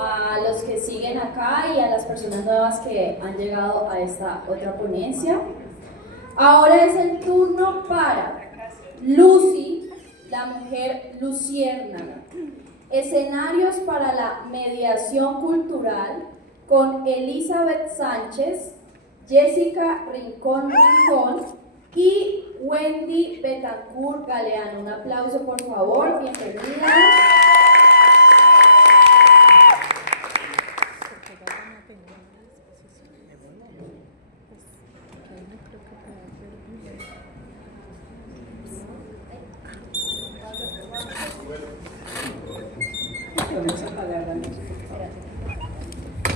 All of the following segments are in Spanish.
a los que siguen acá y a las personas nuevas que han llegado a esta otra ponencia. Ahora es el turno para Lucy, la mujer luciérnaga. Escenarios para la mediación cultural con Elizabeth Sánchez, Jessica Rincón y Wendy Betancourt Galeano. Un aplauso, por favor, bienvenida.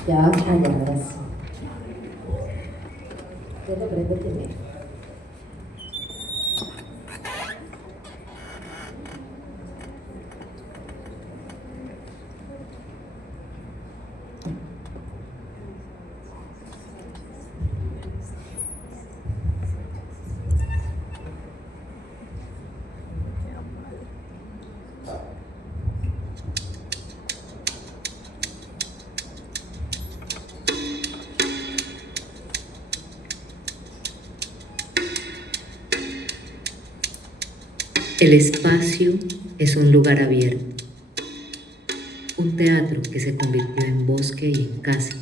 Ya, ahora sí. Yo te prendo primero. El espacio es un lugar abierto, un teatro que se convirtió en bosque y en casa.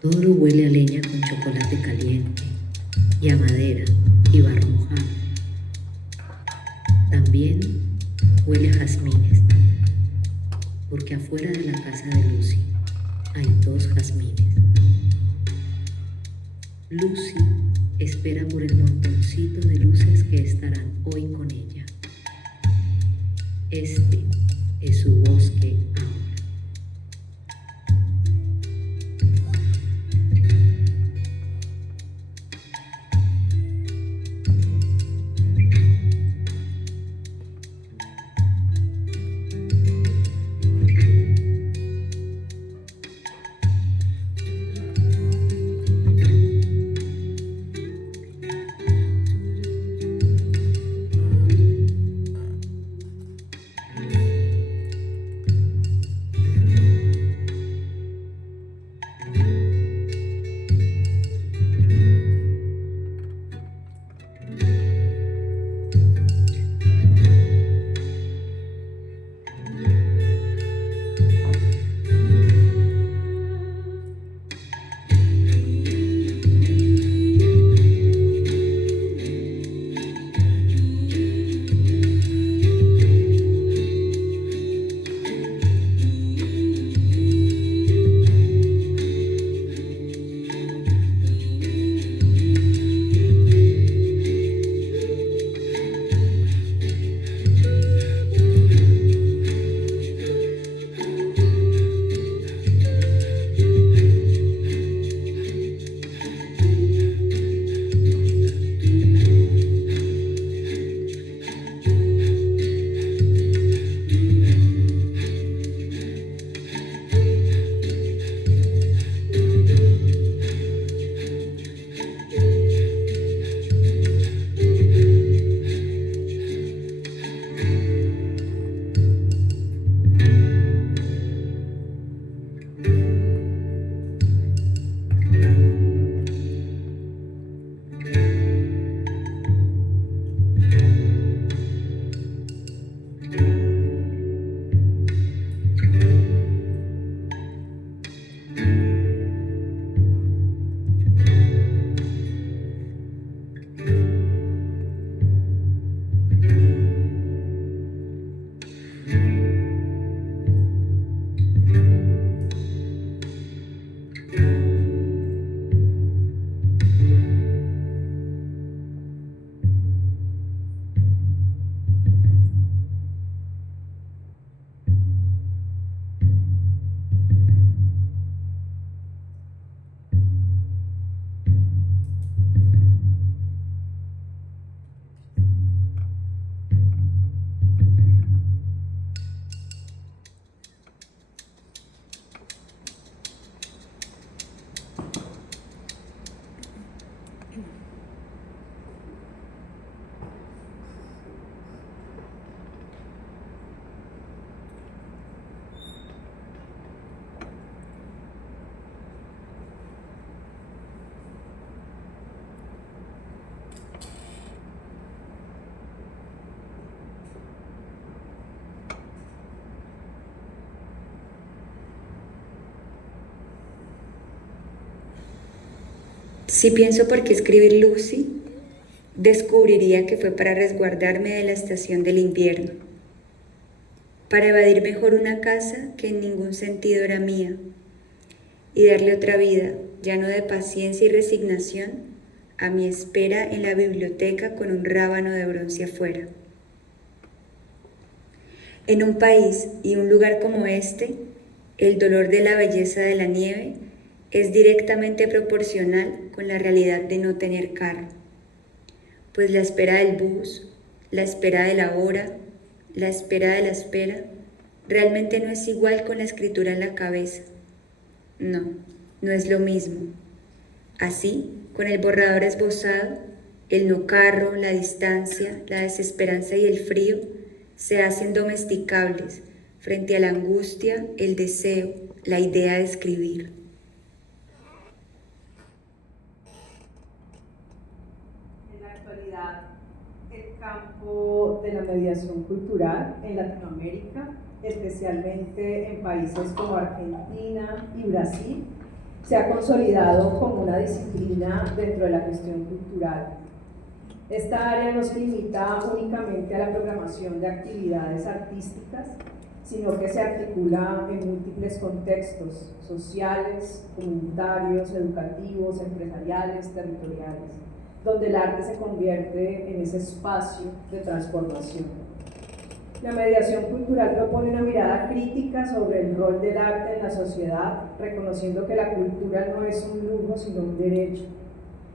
Todo huele a leña con chocolate caliente y a madera y barro mojado. También huele a jazmines, porque afuera de la casa de Lucy hay 2 jazmines. Lucy espera por el montoncito de luces que estarán hoy con ella. Este es su bosque ahora. Si pienso por qué escribir Lucy, descubriría que fue para resguardarme de la estación del invierno, para evadir mejor una casa que en ningún sentido era mía, y darle otra vida, ya no de paciencia y resignación, a mi espera en la biblioteca con un rábano de bronce afuera. En un país y un lugar como este, el dolor de la belleza de la nieve es directamente proporcional con la realidad de no tener carro, pues la espera del bus, la espera de la hora, la espera de la espera, realmente no es igual con la escritura en la cabeza. No, no es lo mismo. Así, con el borrador esbozado, el no carro, la distancia, la desesperanza y el frío se hacen domesticables frente a la angustia, el deseo, la idea de escribir. En la actualidad, el campo de la mediación cultural en Latinoamérica, especialmente en países como Argentina y Brasil, se ha consolidado como una disciplina dentro de la gestión cultural. Esta área no se limita únicamente a la programación de actividades artísticas, sino que se articula en múltiples contextos sociales, comunitarios, educativos, empresariales, territoriales, donde el arte se convierte en ese espacio de transformación. La mediación cultural propone una mirada crítica sobre el rol del arte en la sociedad, reconociendo que la cultura no es un lujo, sino un derecho.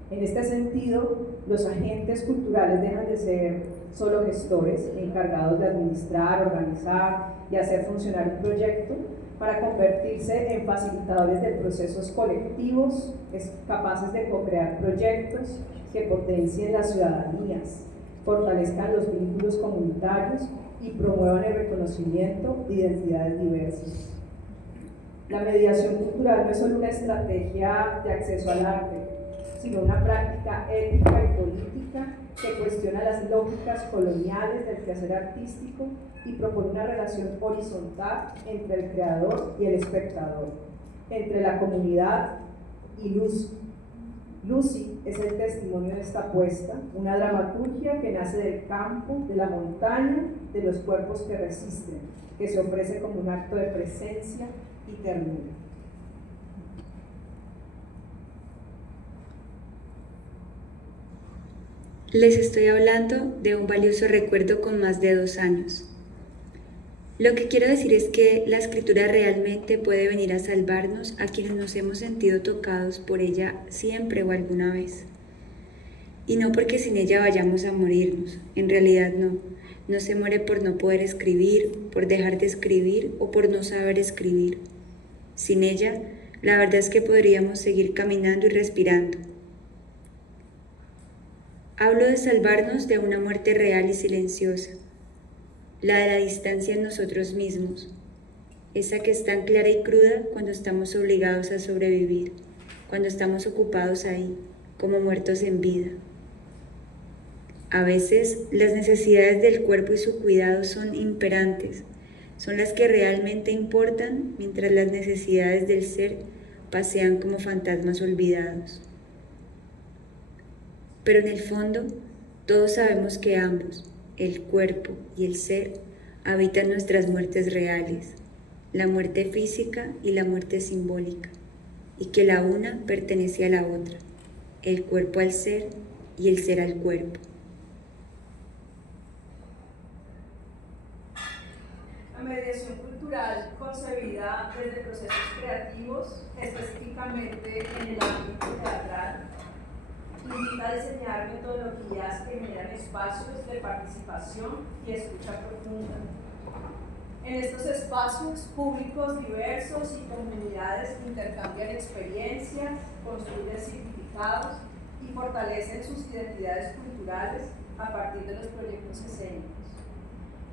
En este sentido, los agentes culturales dejan de ser solo gestores, encargados de administrar, organizar y hacer funcionar un proyecto, para convertirse en facilitadores de procesos colectivos, capaces de co-crear proyectos que potencien las ciudadanías, fortalezcan los vínculos comunitarios y promuevan el reconocimiento de identidades diversas. La mediación cultural no es solo una estrategia de acceso al arte, sino una práctica ética y política que cuestiona las lógicas coloniales del quehacer artístico y propone una relación horizontal entre el creador y el espectador, entre la comunidad y Lucy. Lucy es el testimonio de esta apuesta, una dramaturgia que nace del campo, de la montaña, de los cuerpos que resisten, que se ofrece como un acto de presencia y ternura. Les estoy hablando de un valioso recuerdo con más de 2 años. Lo que quiero decir es que la escritura realmente puede venir a salvarnos a quienes nos hemos sentido tocados por ella siempre o alguna vez. Y no porque sin ella vayamos a morirnos, en realidad no. No se muere por no poder escribir, por dejar de escribir o por no saber escribir. Sin ella, la verdad es que podríamos seguir caminando y respirando. Hablo de salvarnos de una muerte real y silenciosa, la de la distancia en nosotros mismos, esa que es tan clara y cruda cuando estamos obligados a sobrevivir, cuando estamos ocupados ahí, como muertos en vida. A veces las necesidades del cuerpo y su cuidado son imperantes, son las que realmente importan, mientras las necesidades del ser pasean como fantasmas olvidados. Pero en el fondo, todos sabemos que ambos, el cuerpo y el ser, habitan nuestras muertes reales, la muerte física y la muerte simbólica, y que la una pertenece a la otra, el cuerpo al ser y el ser al cuerpo. La mediación cultural, concebida desde procesos creativos, específicamente en el ámbito teatral, invita a diseñar metodologías que generan espacios de participación y escucha profunda. En estos espacios, públicos diversos y comunidades intercambian experiencias, construyen significados y fortalecen sus identidades culturales a partir de los proyectos escénicos.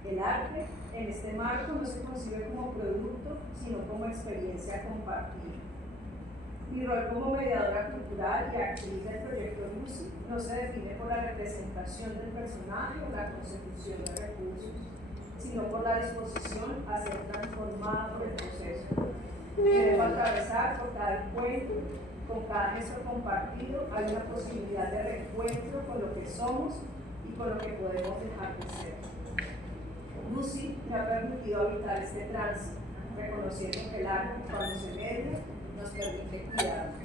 El arte, en este marco, no se concibe como producto, sino como experiencia compartida. Mi rol como mediadora cultural y actriz del proyecto Lucy no se define por la representación del personaje o la consecución de recursos, sino por la disposición a ser transformada por el proceso. Me debo atravesar por cada encuentro Con cada gesto compartido hay una posibilidad de reencuentro con lo que somos y con lo que podemos dejar de ser. Lucy me ha permitido habitar este tránsito, reconociendo que el arte, cuando se media, nos permite cuidarnos.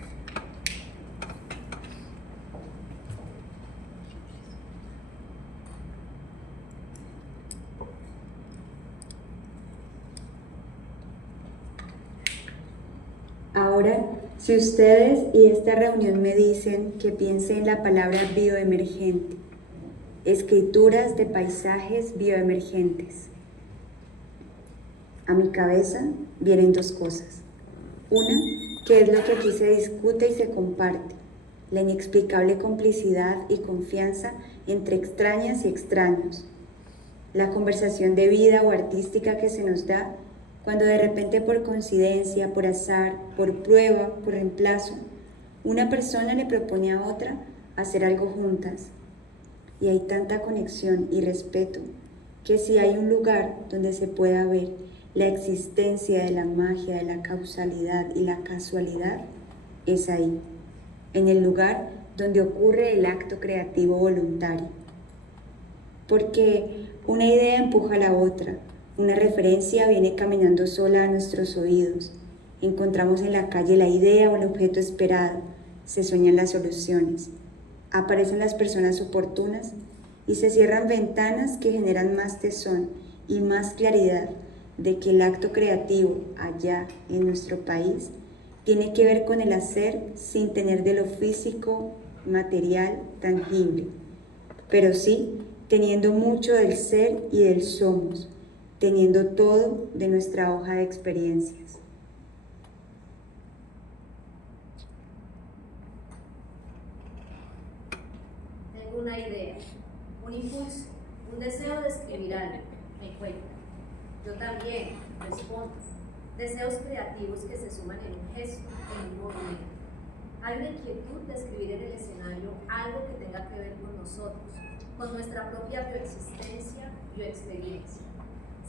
Ahora, si ustedes y esta reunión me dicen que piense en la palabra bioemergente, escrituras de paisajes bioemergentes, a mi cabeza vienen dos cosas. Una, que es lo que aquí se discute y se comparte, la inexplicable complicidad y confianza entre extrañas y extraños, la conversación de vida o artística que se nos da cuando de repente por coincidencia, por azar, por prueba, por reemplazo, una persona le propone a otra hacer algo juntas. Y hay tanta conexión y respeto que si hay un lugar donde se pueda ver la existencia de la magia, de la causalidad y la casualidad, es ahí, en el lugar donde ocurre el acto creativo voluntario. Porque una idea empuja a la otra, una referencia viene caminando sola a nuestros oídos, encontramos en la calle la idea o el objeto esperado, se sueñan las soluciones, aparecen las personas oportunas y se cierran ventanas que generan más tesón y más claridad de que el acto creativo allá en nuestro país tiene que ver con el hacer sin tener de lo físico, material, tangible, pero sí teniendo mucho del ser y del somos, teniendo todo de nuestra hoja de experiencias. Tengo una idea, un impulso, un deseo de escribir algo, me cuenta. Yo también respondo. Deseos creativos que se suman en un gesto, en un movimiento. Hay una inquietud de escribir en el escenario algo que tenga que ver con nosotros, con nuestra propia bioexistencia, bioexperiencia.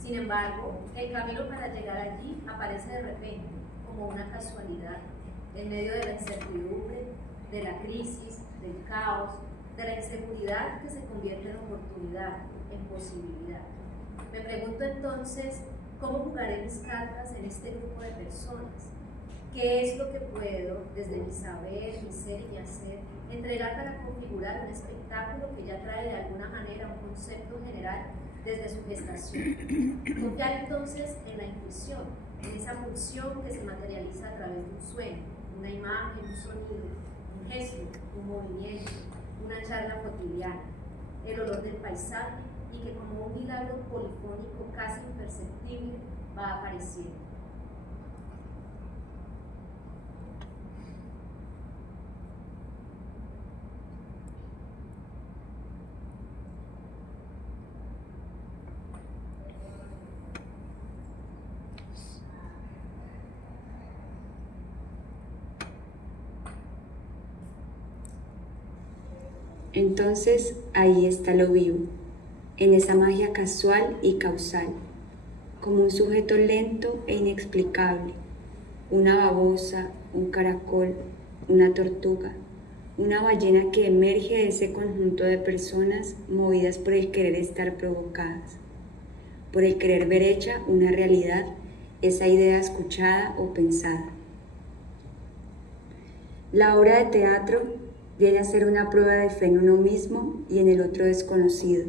Sin embargo, el camino para llegar allí aparece de repente, como una casualidad, en medio de la incertidumbre, de la crisis, del caos, de la inseguridad que se convierte en oportunidad, en posibilidad. Me pregunto entonces, ¿cómo jugaré mis cartas en este grupo de personas? ¿Qué es lo que puedo, desde mi saber, mi ser y mi hacer, entregar para configurar un espectáculo que ya trae de alguna manera un concepto general desde su gestación? Confiar entonces en la intuición, en esa pulsión que se materializa a través de un sueño, una imagen, un sonido, un gesto, un movimiento, una charla cotidiana, el olor del paisaje y que como un milagro polifónico casi imperceptible va apareciendo. Entonces ahí está lo vivo, en esa magia casual y causal, como un sujeto lento e inexplicable, una babosa, un caracol, una tortuga, una ballena que emerge de ese conjunto de personas movidas por el querer estar provocadas, por el querer ver hecha una realidad, esa idea escuchada o pensada. La obra de teatro viene a ser una prueba de fe en uno mismo y en el otro desconocido.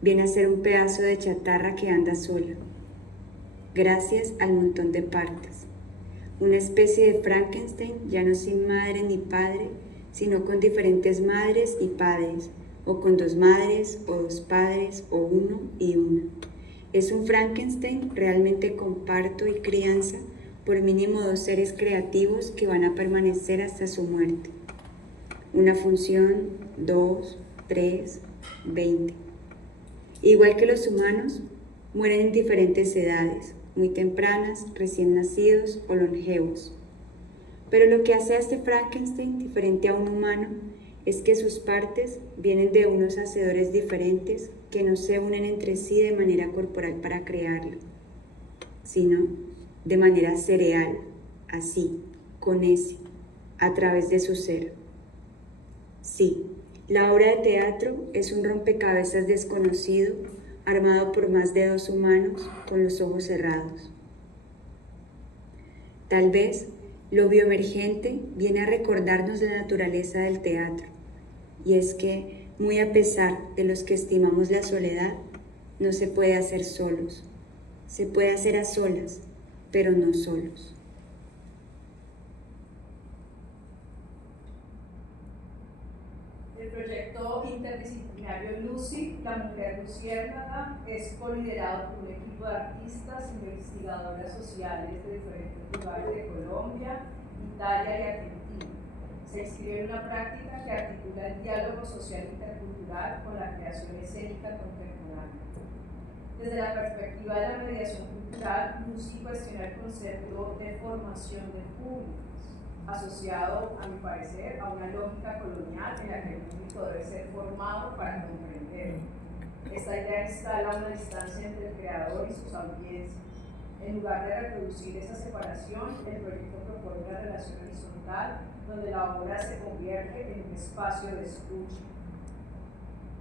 Viene a ser un pedazo de chatarra que anda sola, gracias al montón de partes. Una especie de Frankenstein, ya no sin madre ni padre, sino con diferentes madres y padres, o con dos madres, o dos padres, o uno y una. Es un Frankenstein realmente con parto y crianza, por mínimo dos seres creativos que van a permanecer hasta su muerte. Una función, 2, 3, 20. Igual que los humanos, mueren en diferentes edades, muy tempranas, recién nacidos o longevos. Pero lo que hace a este Frankenstein diferente a un humano es que sus partes vienen de unos hacedores diferentes que no se unen entre sí de manera corporal para crearlo, sino de manera cereal, así, con ese, a través de su ser. Sí, la obra de teatro es un rompecabezas desconocido, armado por más de 2 humanos con los ojos cerrados. Tal vez lo bioemergente viene a recordarnos la naturaleza del teatro, y es que, muy a pesar de los que estimamos la soledad, no se puede hacer solos. Se puede hacer a solas, pero no solos. El proyecto interdisciplinario Lucy, la mujer luciérnaga, es coliderado por un equipo de artistas e investigadoras sociales de diferentes lugares de Colombia, Italia y Argentina. Se inscribe en una práctica que articula el diálogo social intercultural con la creación escénica contemporánea. Desde la perspectiva de la mediación cultural, Lucy cuestiona el concepto de formación de públicos, asociado, a mi parecer, a una lógica colonial en la que el público debe ser formado para comprender. Esta idea instala una distancia entre el creador y sus audiencias. En lugar de reproducir esa separación, el proyecto propone una relación horizontal donde la obra se convierte en un espacio de escucha.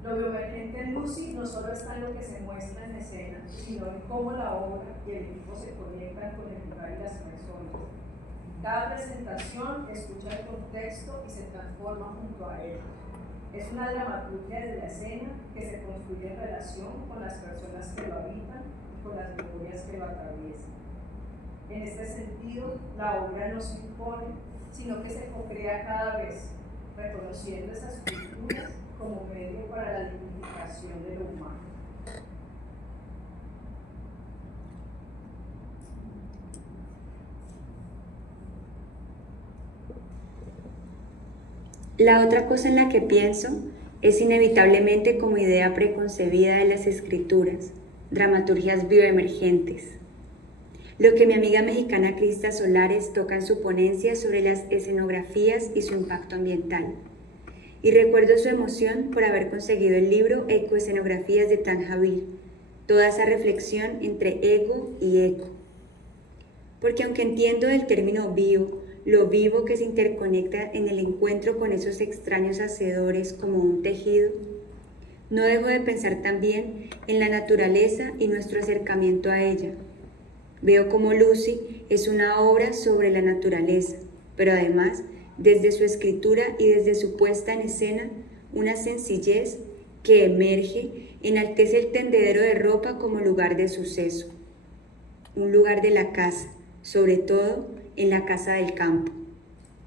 Lo bioemergente en Lucy no solo está en lo que se muestra en escena, sino en cómo la obra y el equipo se conectan con el lugar y las personas. Cada presentación escucha el contexto y se transforma junto a él. Es una dramaturgia desde la escena que se construye en relación con las personas que lo habitan y con las memorias que lo atraviesan. En este sentido, la obra no se impone, sino que se co-crea cada vez, reconociendo esas culturas como medio para la dignificación de lo humano. La otra cosa en la que pienso es inevitablemente como idea preconcebida de las escrituras, dramaturgias bioemergentes. Lo que mi amiga mexicana Crista Solares toca en su ponencia sobre las escenografías y su impacto ambiental. Y recuerdo su emoción por haber conseguido el libro Ecoescenografías de Tanjavir, toda esa reflexión entre ego y eco. Porque aunque entiendo el término bio, lo vivo que se interconecta en el encuentro con esos extraños hacedores como un tejido, no dejo de pensar también en la naturaleza y nuestro acercamiento a ella. Veo como Lucy es una obra sobre la naturaleza, pero además, desde su escritura y desde su puesta en escena, una sencillez que emerge, enaltece el tendedero de ropa como lugar de suceso, un lugar de la casa, sobre todo en la casa del campo,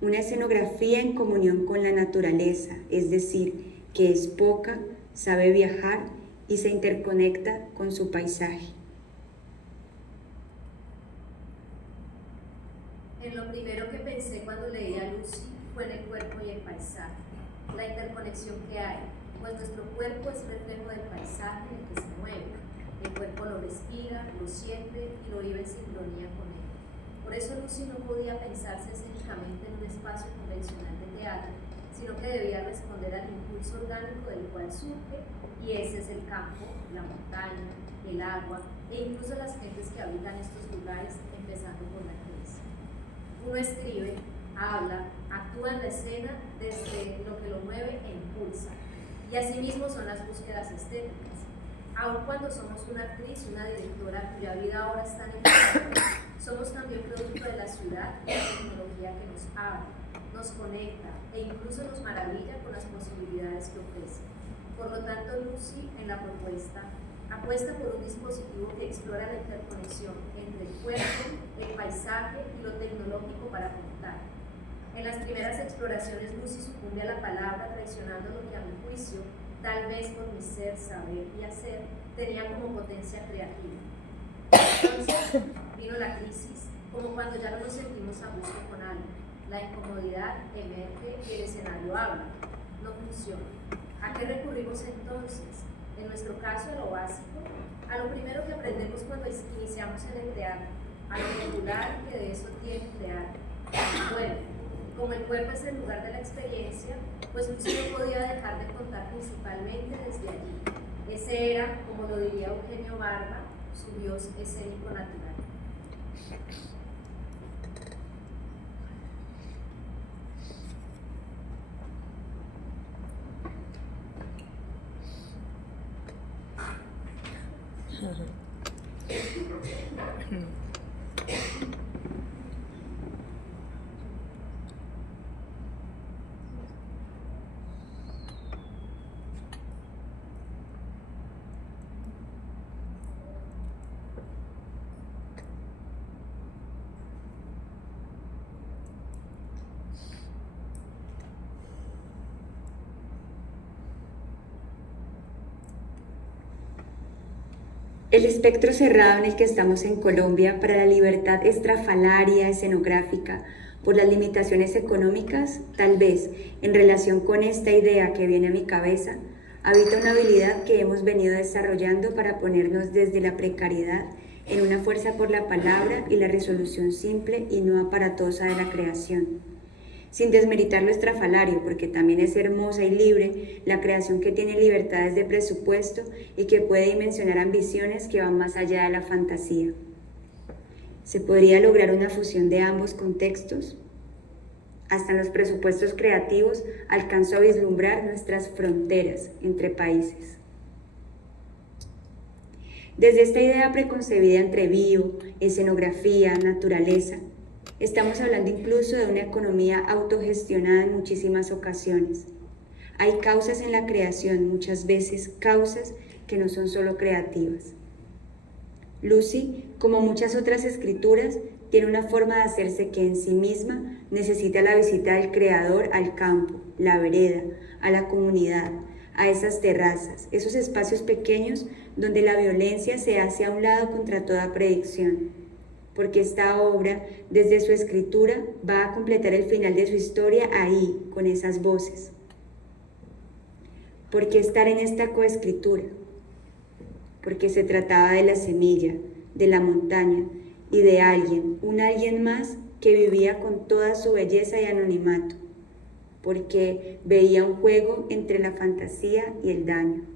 una escenografía en comunión con la naturaleza, es decir, que es poca, sabe viajar y se interconecta con su paisaje. En lo primero que pensé cuando leí a Lucy fue en el cuerpo y el paisaje, la interconexión que hay, pues nuestro cuerpo es reflejo del paisaje en el que se mueve. El cuerpo lo respira, lo siente y lo vive en sincronía con él. Por eso Lucy no podía pensarse escénicamente en un espacio convencional de teatro, sino que debía responder al impulso orgánico del cual surge, y ese es el campo, la montaña, el agua e incluso las gentes que habitan estos lugares, empezando por la crisis. Uno escribe, habla, actúa en la escena desde lo que lo mueve e impulsa, y asimismo son las búsquedas estéticas. Aun cuando somos una actriz, una directora cuya vida ahora está en el teatro, somos también producto de la ciudad y la tecnología que nos habla, nos conecta e incluso nos maravilla con las posibilidades que ofrece. Por lo tanto, Lucy, en la propuesta, apuesta por un dispositivo que explora la interconexión entre el cuerpo, el paisaje y lo tecnológico para contar. En las primeras exploraciones, Lucy sucumbe a la palabra, traicionando lo que a mi juicio, tal vez por mi ser, saber y hacer, tenía como potencia creativa. Entonces vino la crisis, como cuando ya no nos sentimos a gusto con algo. La incomodidad emerge y el escenario habla. No funciona. ¿A qué recurrimos entonces? En nuestro caso, a lo básico, a lo primero que aprendemos cuando iniciamos en el teatro, a lo regular que de eso tiene el teatro, el cuerpo. Como el cuerpo es el lugar de la experiencia, pues Lucy no podía dejar de contar principalmente desde allí. Ese era, como lo diría Eugenio Barba, su Dios escénico natural. El espectro cerrado en el que estamos en Colombia para la libertad estrafalaria, escenográfica, por las limitaciones económicas, tal vez, en relación con esta idea que viene a mi cabeza, habita una habilidad que hemos venido desarrollando para ponernos desde la precariedad en una fuerza por la palabra y la resolución simple y no aparatosa de la creación. Sin desmeritar lo estrafalario, porque también es hermosa y libre la creación que tiene libertades de presupuesto y que puede dimensionar ambiciones que van más allá de la fantasía. ¿Se podría lograr una fusión de ambos contextos? Hasta en los presupuestos creativos alcanzo a vislumbrar nuestras fronteras entre países. Desde esta idea preconcebida entre bio, escenografía, naturaleza, estamos hablando incluso de una economía autogestionada en muchísimas ocasiones. Hay causas en la creación, muchas veces causas que no son solo creativas. Lucy, como muchas otras escrituras, tiene una forma de hacerse que en sí misma necesita la visita del creador al campo, la vereda, a la comunidad, a esas terrazas, esos espacios pequeños donde la violencia se hace a un lado contra toda predicción. Porque esta obra, desde su escritura, va a completar el final de su historia ahí, con esas voces. ¿Por qué estar en esta coescritura? Porque se trataba de la semilla, de la montaña y de alguien, un alguien más que vivía con toda su belleza y anonimato, porque veía un juego entre la fantasía y el daño.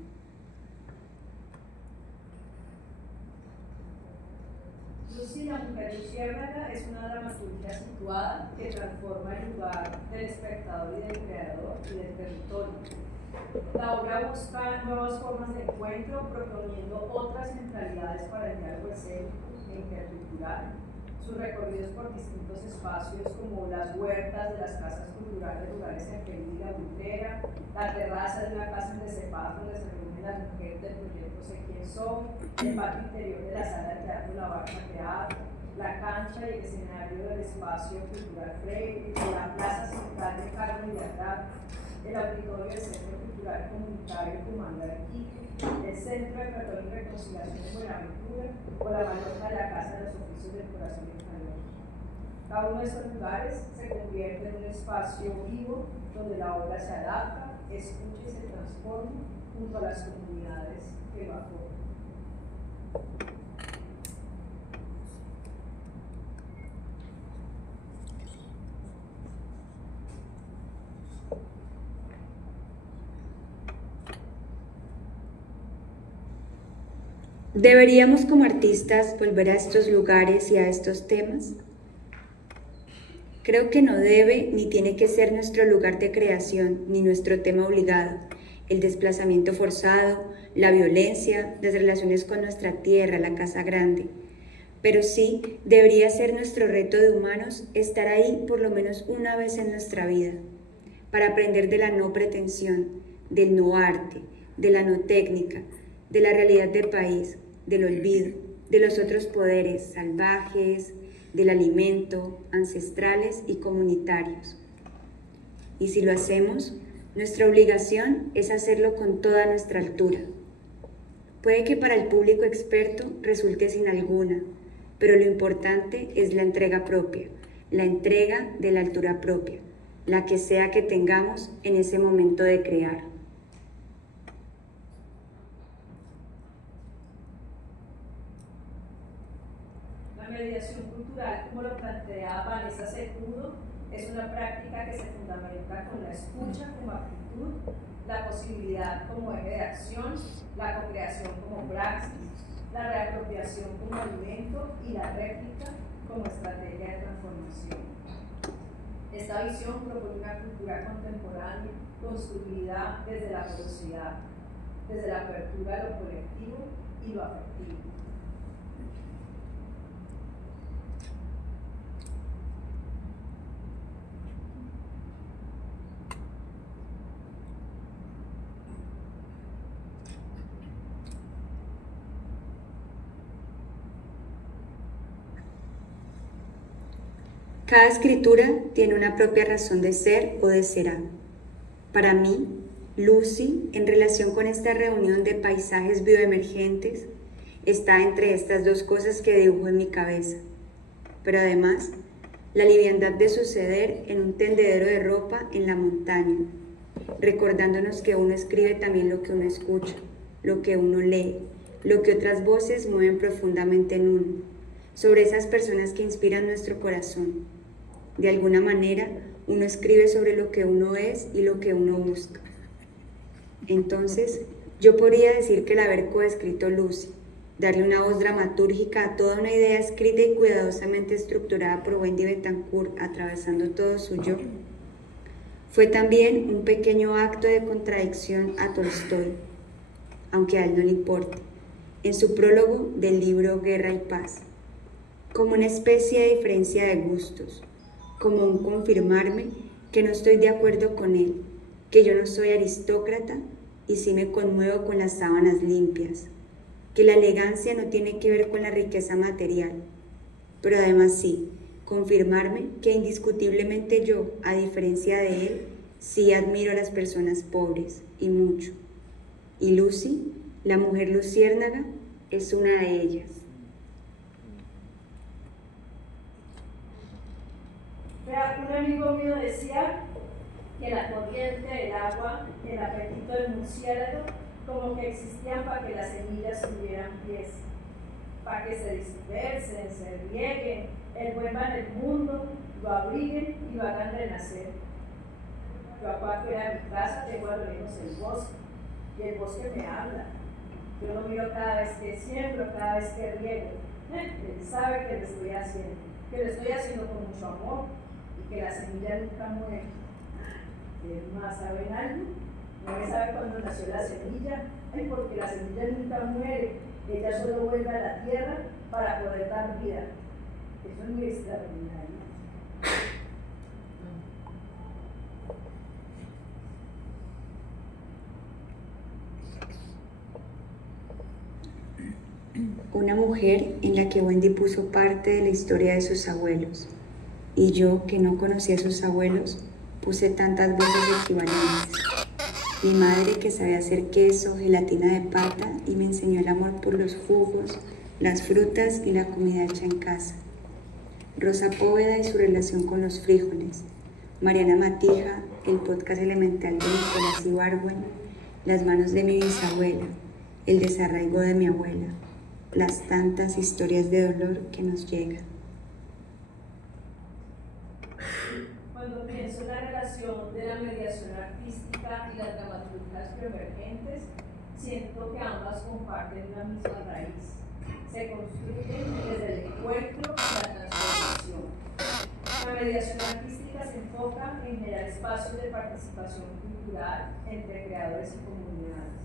Lucy, la mujer luciérnaga, es una dramaturgia situada que transforma el lugar del espectador y del creador y del territorio. La obra busca nuevas formas de encuentro, proponiendo otras centralidades para el diálogo escénico e intercultural. Sus recorridos por distintos espacios como las huertas de las casas culturales rurales en Perú y La Buitrera, la terraza de una casa en Decepaz donde se reúnen las mujeres del proyecto Sé Quién Soy, el patio interior de la sala de teatro La Barca Teatro, la cancha y el escenario del espacio cultural Freire, la plaza central de Carmen de Atrás, el auditorio del Centro Cultural Comunitario Comando Arequipe, el Centro de Perdón y Reconciliación de Buenaventura o la Mallorca de la Casa de los Oficios del Corazón Español. Cada uno de estos lugares se convierte en un espacio vivo donde la obra se adapta, escucha y se transforma junto a las comunidades que lo apoyan. ¿Deberíamos como artistas volver a estos lugares y a estos temas? Creo que no debe ni tiene que ser nuestro lugar de creación ni nuestro tema obligado, el desplazamiento forzado, la violencia, las relaciones con nuestra tierra, la casa grande. Pero sí debería ser nuestro reto de humanos estar ahí por lo menos una vez en nuestra vida, para aprender de la no pretensión, del no arte, de la no técnica, de la realidad del país, del olvido, de los otros poderes salvajes, del alimento, ancestrales y comunitarios. Y si lo hacemos, nuestra obligación es hacerlo con toda nuestra altura. Puede que para el público experto resulte sin alguna, pero lo importante es la entrega propia, la entrega de la altura propia, la que sea que tengamos en ese momento de crear. La mediación cultural, como lo plantea Vanessa Cejudo, es una práctica que se fundamenta con la escucha como actitud, la posibilidad como eje de acción, la co-creación como praxis, la reapropiación como alimento y la réplica como estrategia de transformación. Esta visión propone una cultura contemporánea construida desde la velocidad, desde la apertura a lo colectivo y lo afectivo. Cada escritura tiene una propia razón de ser o de será. Para mí, Lucy, en relación con esta reunión de paisajes bioemergentes, está entre estas dos cosas que dibujo en mi cabeza, pero además la liviandad de suceder en un tendedero de ropa en la montaña, recordándonos que uno escribe también lo que uno escucha, lo que uno lee, lo que otras voces mueven profundamente en uno, sobre esas personas que inspiran nuestro corazón. De alguna manera, uno escribe sobre lo que uno es y lo que uno busca. Entonces, yo podría decir que el haber coescrito Lucy, darle una voz dramatúrgica a toda una idea escrita y cuidadosamente estructurada por Wendy Betancourt, atravesando todo su yo, fue también un pequeño acto de contradicción a Tolstoy, aunque a él no le importe, en su prólogo del libro Guerra y Paz, como una especie de diferencia de gustos, como un confirmarme que no estoy de acuerdo con él, que yo no soy aristócrata y sí me conmuevo con las sábanas limpias, que la elegancia no tiene que ver con la riqueza material, pero además sí, confirmarme que indiscutiblemente yo, a diferencia de él, sí admiro a las personas pobres, y mucho. Y Lucy, la mujer luciérnaga, es una de ellas. Un amigo mío decía que la corriente, el agua, el apetito del murciélago, como que existían para que las semillas tuvieran pies, para que se dispersen, se rieguen, envuelvan el mundo, lo abriguen y lo hagan renacer. Yo acá afuera de mi casa tengo a lo menos el bosque, y el bosque me habla. Yo lo miro cada vez que siembro, cada vez que riego. Él sabe que lo estoy haciendo con mucho amor y que la semilla nunca muere. ¿Es más, saben algo? Nadie sabe cuándo nació la semilla. Ay, porque la semilla nunca muere, ella solo vuelve a la tierra para poder dar vida. Eso es muy extraordinario. Una mujer en la que Wendy puso parte de la historia de sus abuelos, y yo, que no conocía a sus abuelos, puse tantas voces equivalentes. Mi madre, que sabía hacer queso, gelatina de pata, y me enseñó el amor por los jugos, las frutas y la comida hecha en casa. Rosa Póveda y su relación con los frijoles. Mariana Matija, el podcast elemental de Nicolás Ibargüen, las manos de mi bisabuela, el desarraigo de mi abuela, las tantas historias de dolor que nos llegan. Cuando pienso en la relación de la mediación artística y las dramaturgias emergentes, siento que ambas comparten una misma raíz. Se construyen desde el encuentro y la transformación. La mediación artística se enfoca en generar espacios de participación cultural entre creadores y comunidades.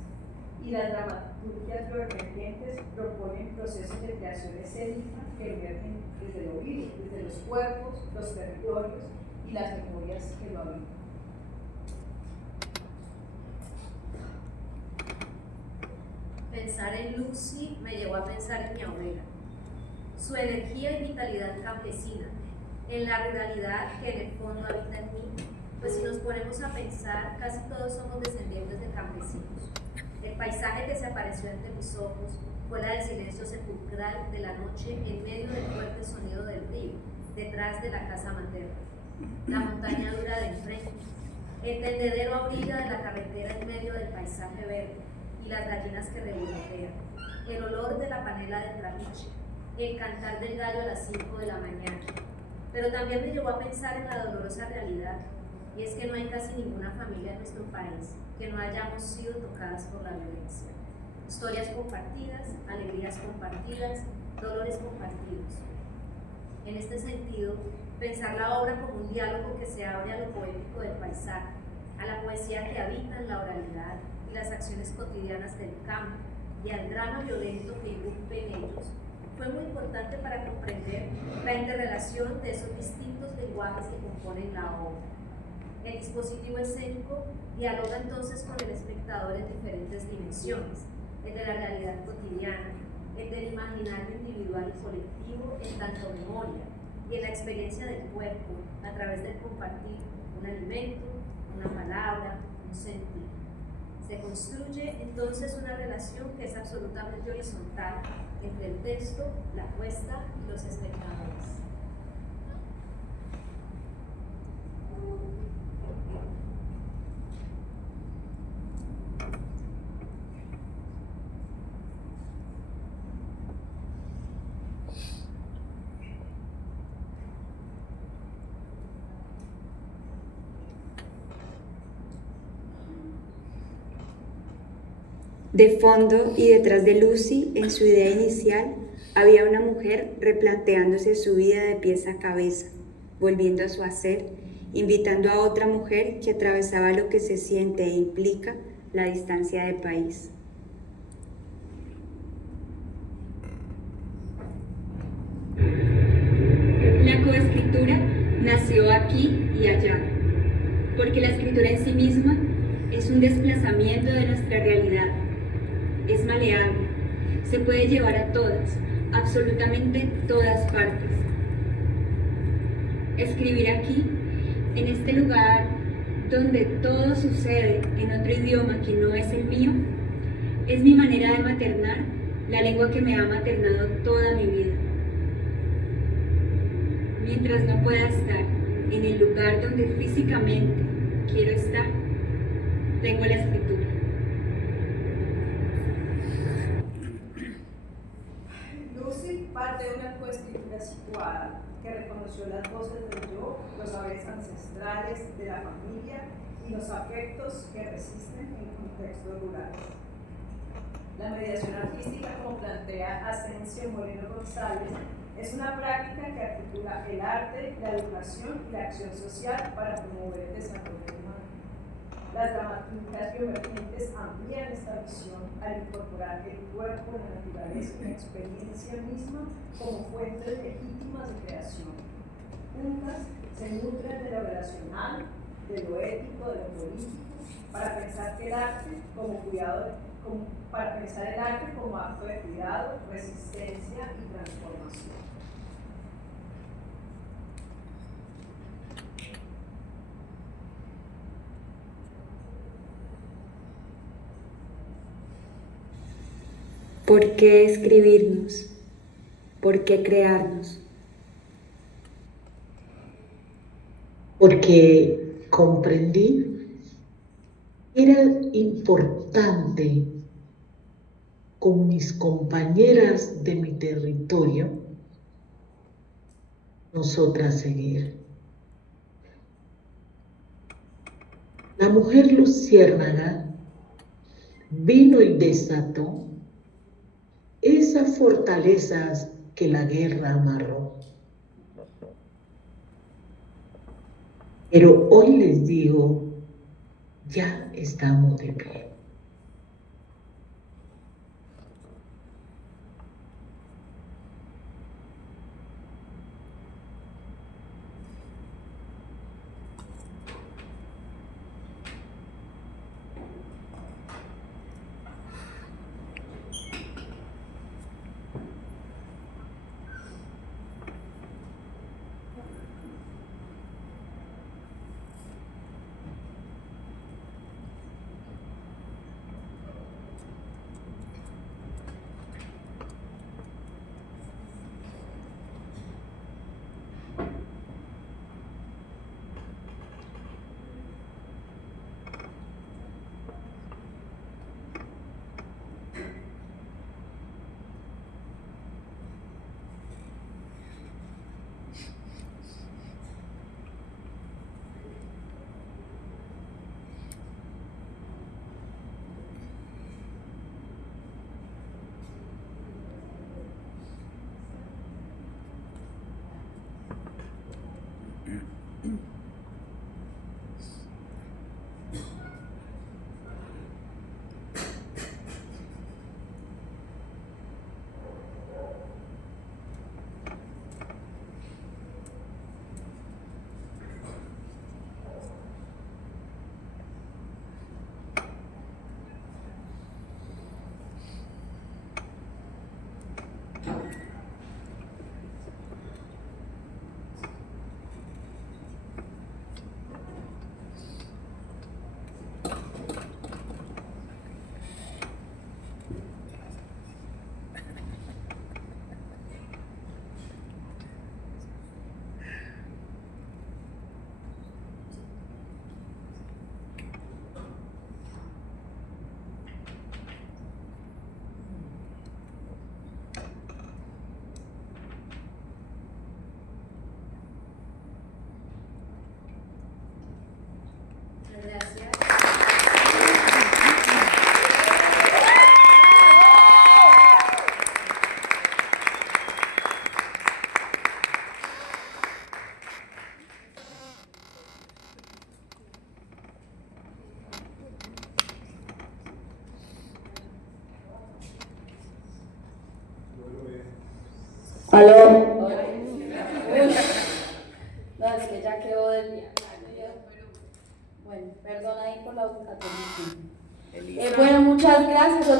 Y las dramaturgias emergentes proponen procesos de creación escénica que emergen desde lo vivo, desde los cuerpos, los territorios y las memorias que lo habitan. Pensar en Lucy me llevó a pensar en mi abuela, su energía y vitalidad campesina, en la ruralidad que en el fondo habita en mí, pues si nos ponemos a pensar, casi todos somos descendientes de campesinos. El paisaje que se apareció ante mis ojos fue la del silencio sepulcral de la noche en medio del fuerte sonido del río, detrás de la casa materna, la montaña dura de enfrente, el tendedero a orilla de la carretera en medio del paisaje verde y las gallinas que revolotean, el olor de la panela de trapiche, el cantar del gallo a las 5 de la mañana. Pero también me llevó a pensar en la dolorosa realidad, y es que no hay casi ninguna familia en nuestro país que no hayamos sido tocadas por la violencia. Historias compartidas, alegrías compartidas, dolores compartidos. En este sentido, pensar la obra como un diálogo que se abre a lo poético del paisaje, a la poesía que habita en la oralidad y las acciones cotidianas del campo, y al drama violento que irrumpe en ellos, fue muy importante para comprender la interrelación de esos distintos lenguajes que componen la obra. El dispositivo escénico dialoga entonces con el espectador en diferentes dimensiones, el de la realidad cotidiana, el del imaginario individual y colectivo en tanto memoria, y en la experiencia del cuerpo a través del compartir un alimento, una palabra, un sentir. Se construye entonces una relación que es absolutamente horizontal entre el texto, la puesta y los espectadores. De fondo y detrás de Lucy, en su idea inicial, había una mujer replanteándose su vida de pies a cabeza, volviendo a su hacer, invitando a otra mujer que atravesaba lo que se siente e implica la distancia de país. La coescritura nació aquí y allá, porque la escritura en sí misma es un desplazamiento de nuestra realidad. Es maleable, se puede llevar a todas, absolutamente todas partes. Escribir aquí, en este lugar donde todo sucede en otro idioma que no es el mío, es mi manera de maternar la lengua que me ha maternado toda mi vida. Mientras no pueda estar en el lugar donde físicamente quiero estar, tengo la escritura. Lucy parte de una coescritura situada que reconoció las voces del yo, los saberes ancestrales de la familia y los afectos que resisten en contextos rurales. La mediación artística, como plantea Asensio Moreno González, es una práctica que articula el arte, la educación y la acción social para promover el desarrollo humano. Las dramaturgias bioemergentes amplían esta visión al incorporar el cuerpo, la naturaleza y la experiencia misma como fuentes legítimas de creación. Juntas se nutren de lo relacional, de lo ético, de lo político, para pensar el arte como acto de cuidado, resistencia y transformación. ¿Por qué escribirnos? ¿Por qué crearnos? Porque comprendí que era importante con mis compañeras de mi territorio, nosotras seguir. La mujer luciérnaga vino y desató esas fortalezas que la guerra amarró. Pero hoy les digo, ya estamos de pie.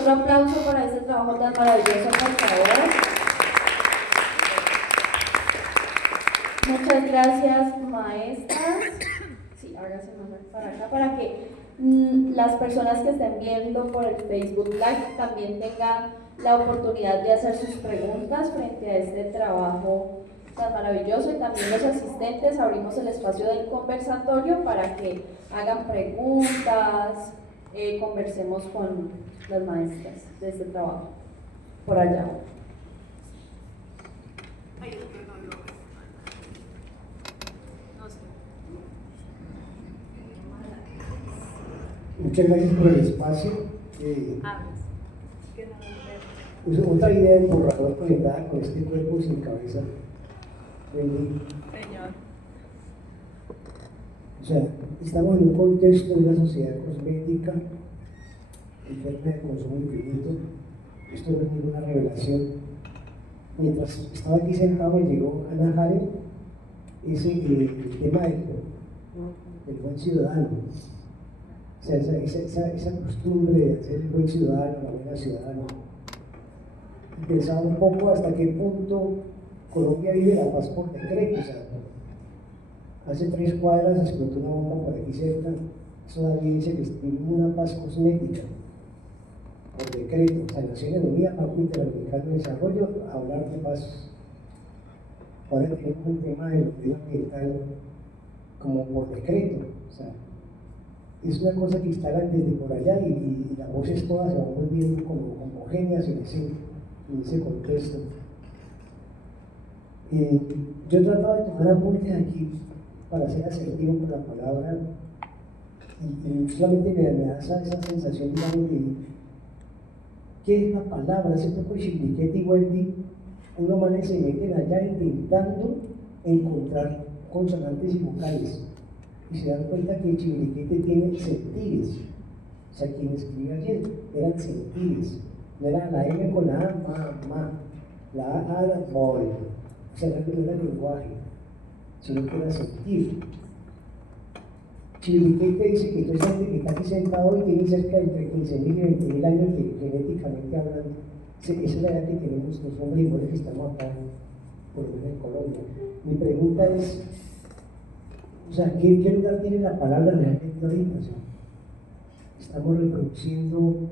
otro aplauso para este trabajo tan maravilloso, por favor. Muchas gracias, maestras. Sí, hágase más para acá para que las personas que estén viendo por el Facebook Live también tengan la oportunidad de hacer sus preguntas frente a este trabajo tan maravilloso, y también los asistentes abrimos el espacio del conversatorio para que hagan preguntas, conversemos con las maestras de este trabajo. Por allá. Muchas gracias por el espacio. Otra idea del borrador conectada con este cuerpo sin cabeza. Señor. O sea, estamos en un contexto de una sociedad cosmética enferma de consumo infinito. Esto no es ninguna revelación. Mientras estaba aquí sentado me llegó Ana Jare el tema del buen ciudadano. O sea, esa costumbre de ser el buen ciudadano, la buena ciudadana. Pensaba un poco hasta qué punto Colombia vive la paz por decreto. O sea, hace 3 cuadras explotó una bomba por aquí cerca. Eso da evidencia que vivimos una paz cosmética por decreto. O sea, Naciones Unidas, Banco Interamericano de Desarrollo, a hablar de paz. Ahora tenemos un tema de lo medioambiental como por decreto. O sea, es una cosa que instalan desde por allá y las voces todas se van volviendo como homogéneas en ese contexto. Yo trataba de tomar apuntes aquí para ser asertivo con la palabra y solamente me da esa sensación, digamos, de ¿qué es la palabra? Hace poco Chiliquete y Wendy, unos manes se meten allá intentando encontrar consonantes y vocales y se dan cuenta que Chiliquete tiene sentides. O sea, quien escribió ayer eran sentides, no era la M con la A, ma, la A era boy. O sea, no era lenguaje, sino que era sentir. Chiliquete dice que toda esa gente que está aquí sentado hoy tiene cerca de entre 15.000 y 20.000 años que genéticamente hablando. Esa es la edad que tenemos los hombres y mujeres que estamos acá, por lo menos en Colombia. Mi pregunta es, o sea, ¿qué lugar tiene la palabra realmente ahorita? O sea, estamos reproduciendo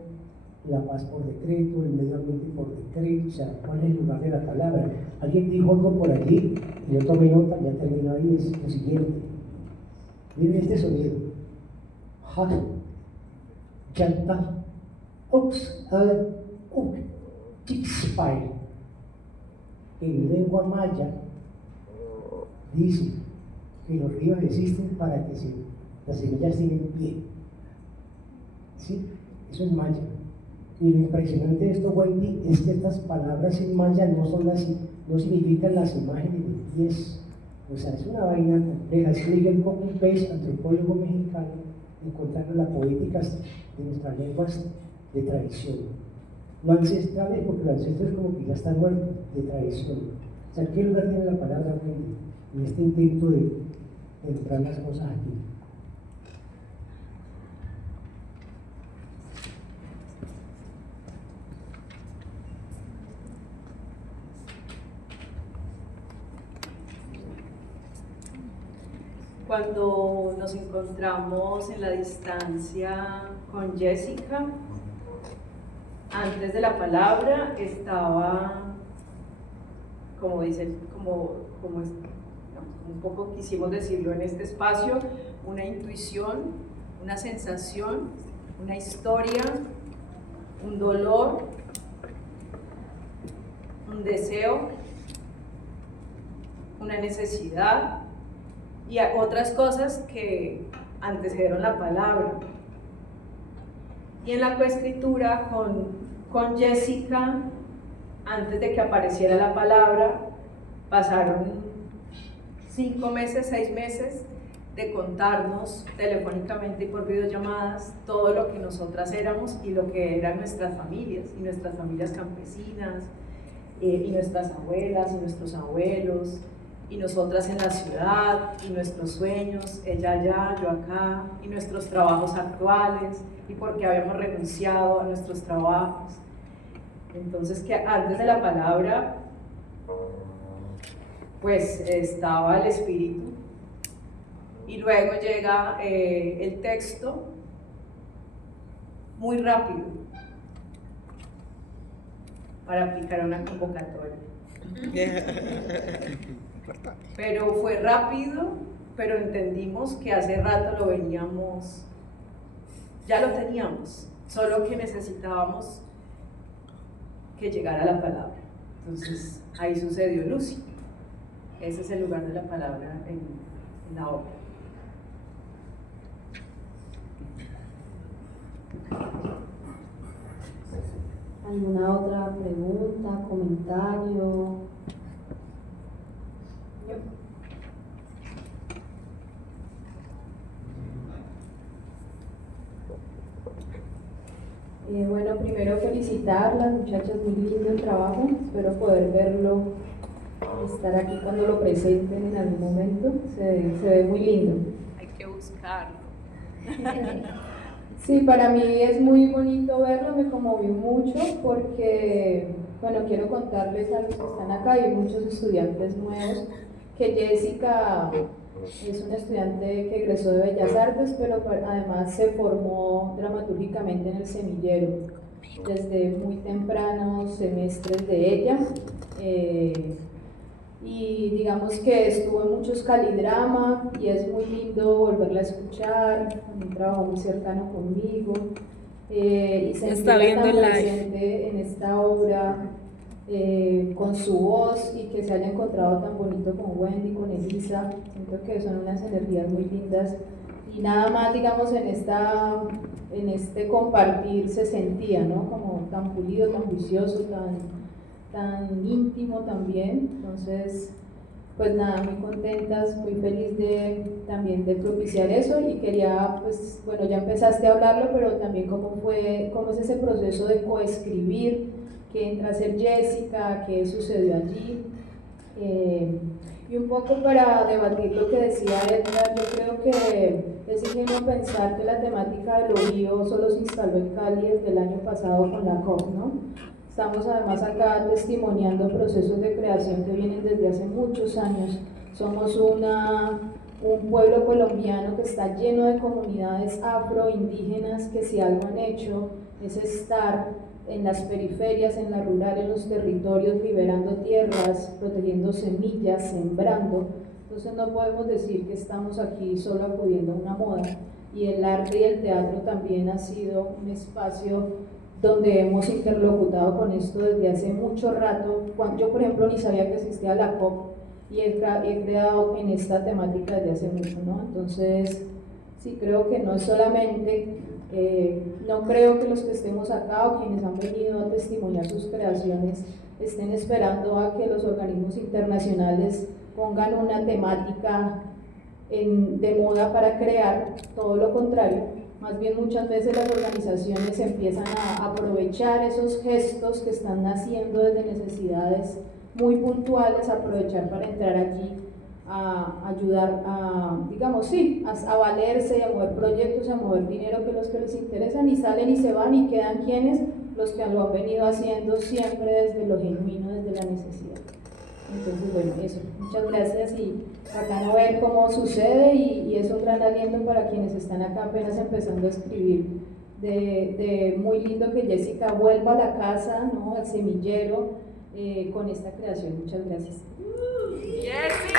la paz por decreto, el medio ambiente por decreto, o sea, ¿cuál es el lugar de la palabra? Alguien dijo algo por allí, y yo tomé nota, ya termino ahí, es lo siguiente. Miren este sonido. Ha, chanta, ox, uk, chixpai. En lengua maya dice que los ríos existen para que las semillas tienen pie. ¿Sí? Eso es maya. Y lo impresionante de esto, Wendy, es que estas palabras en maya no significan las imágenes de pies. O sea, es una vaina compleja. Es Miguel Copy-Paste, antropólogo mexicano, encontrando las poéticas de nuestras lenguas de tradición. No ancestrales, porque los ancestros como que ya están muertos, de tradición. O sea, ¿qué lugar tiene la palabra, Wendy, en este intento de entrar las cosas aquí? Cuando nos encontramos en la distancia con Jessica, antes de la palabra estaba, como dicen, un poco quisimos decirlo en este espacio, una intuición, una sensación, una historia, un dolor, un deseo, una necesidad y otras cosas que antecedieron la palabra. Y en la coescritura con Jessica, antes de que apareciera la palabra, pasaron 5 meses, 6 meses de contarnos telefónicamente y por videollamadas todo lo que nosotras éramos y lo que eran nuestras familias y nuestras familias campesinas y nuestras abuelas y nuestros abuelos y nosotras en la ciudad, y nuestros sueños, ella allá, yo acá, y nuestros trabajos actuales, y por qué habíamos renunciado a nuestros trabajos. Entonces, que antes de la palabra, pues estaba el espíritu, y luego llega el texto muy rápido para aplicar una convocatoria. Pero fue rápido, pero entendimos que hace rato lo veníamos, ya lo teníamos, solo que necesitábamos que llegara la palabra. Entonces ahí sucedió Lucy. Ese es el lugar de la palabra en la obra. ¿Alguna otra pregunta, comentario? Bueno, primero felicitarlas, muchachas, muy lindo el trabajo, espero poder verlo, estar aquí cuando lo presenten en algún momento, se ve muy lindo. Hay que buscarlo. Sí, para mí es muy bonito verlo, me conmovió mucho porque, bueno, quiero contarles a los que están acá, hay muchos estudiantes nuevos, que Jessica es una estudiante que egresó de Bellas Artes, pero además se formó dramatúrgicamente en el Semillero desde muy tempranos semestres de ella. Y digamos que estuvo en muchos calidrama y es muy lindo volverla a escuchar, un trabajo muy cercano conmigo, y sentirla tan presente en esta obra, con su voz, y que se haya encontrado tan bonito con Wendy, con Elisa. Siento que son unas energías muy lindas y nada más, digamos, en este compartir se sentía, ¿no? Como tan pulido, tan juicioso, tan íntimo también. Entonces, pues nada, muy contentas, muy feliz también de propiciar eso, y quería, pues, bueno, ya empezaste a hablarlo, pero también cómo es ese proceso de coescribir, qué entra a ser Jessica, qué sucedió allí, y un poco para debatir lo que decía Edgar. Yo creo que es ingenuo pensar que la temática del ovío solo se instaló en Cali desde el año pasado con la COP, ¿no? Estamos además acá testimoniando procesos de creación que vienen desde hace muchos años. Somos un pueblo colombiano que está lleno de comunidades afroindígenas que, si algo han hecho, es estar en las periferias, en la rural, en los territorios, liberando tierras, protegiendo semillas, sembrando. Entonces no podemos decir que estamos aquí solo acudiendo a una moda. Y el arte y el teatro también ha sido un espacio donde hemos interlocutado con esto desde hace mucho rato. Yo, por ejemplo, ni sabía que existía la COP, y he creado en esta temática desde hace mucho, ¿no? Entonces, sí, creo que no es solamente, no creo que los que estemos acá o quienes han venido a testimoniar sus creaciones estén esperando a que los organismos internacionales pongan una temática de moda para crear. Todo lo contrario, más bien muchas veces las organizaciones empiezan a aprovechar esos gestos que están naciendo desde necesidades muy puntuales, aprovechar para entrar allí a ayudar digamos, sí, a valerse y a mover proyectos y a mover dinero, que los que les interesan, y salen y se van, y quedan quienes, los que lo han venido haciendo siempre desde lo genuino, desde la necesidad. Entonces, bueno, eso, muchas gracias, y bacano ver cómo sucede, y es un gran aliento para quienes están acá apenas empezando a escribir. Muy lindo que Jessica vuelva a la casa, ¿no? Al semillero, con esta creación. Muchas gracias. ¡Jessy!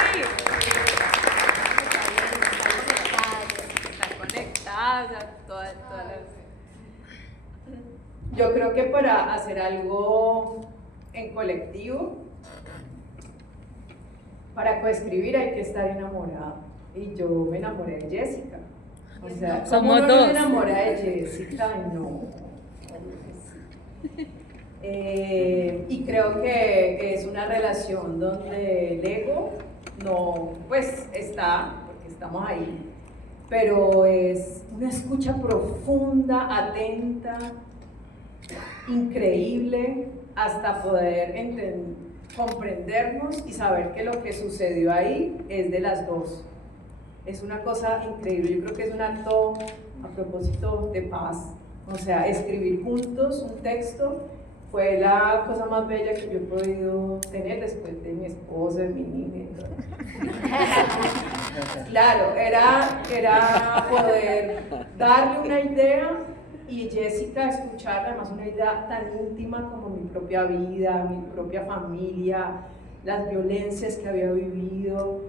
Están conectadas todas las... Yo creo que para hacer algo en colectivo, para coescribir, hay que estar enamorado. Y yo me enamoré de Jessica. O sea, ¿cómo uno no me enamora de Jessica? No. Y creo que es una relación donde el ego no, pues está, porque estamos ahí, pero es una escucha profunda, atenta, increíble, hasta poder comprendernos y saber que lo que sucedió ahí es de las dos. Es una cosa increíble, yo creo que es un acto a propósito de paz. O sea, escribir juntos un texto fue la cosa más bella que yo he podido tener después de mi esposo, de mi niña. Claro, era poder darle una idea y Jessica escuchar además una idea tan íntima como mi propia vida, mi propia familia, las violencias que había vivido,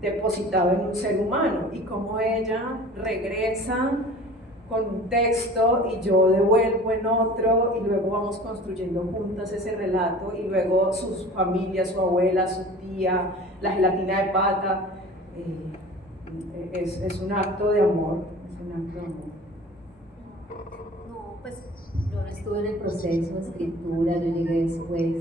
depositado en un ser humano, y cómo ella regresa con un texto y yo devuelvo en otro, y luego vamos construyendo juntas ese relato, y luego sus familias, su abuela, su tía, la gelatina de pata, es un acto de amor, es un acto de amor. No, pues yo no estuve en el proceso de escritura, yo llegué después,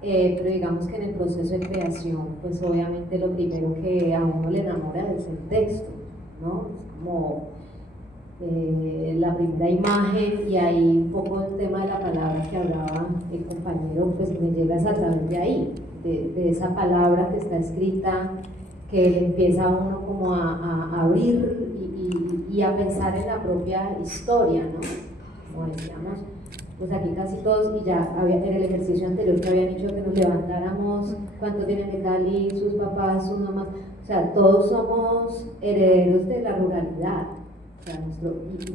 pero digamos que en el proceso de creación, pues obviamente lo primero que a uno le enamora es el texto, ¿no? Es como la primera imagen, y ahí un poco el tema de la palabra que hablaba el compañero, pues me llegas a través de ahí, de esa palabra que está escrita, que empieza uno como a abrir y a pensar en la propia historia, ¿no? Como decíamos, pues aquí casi todos, y ya había, en el ejercicio anterior que habían dicho que nos levantáramos, cuánto tienen de Cali, sus papás, sus mamás, o sea, todos somos herederos de la ruralidad. O sea,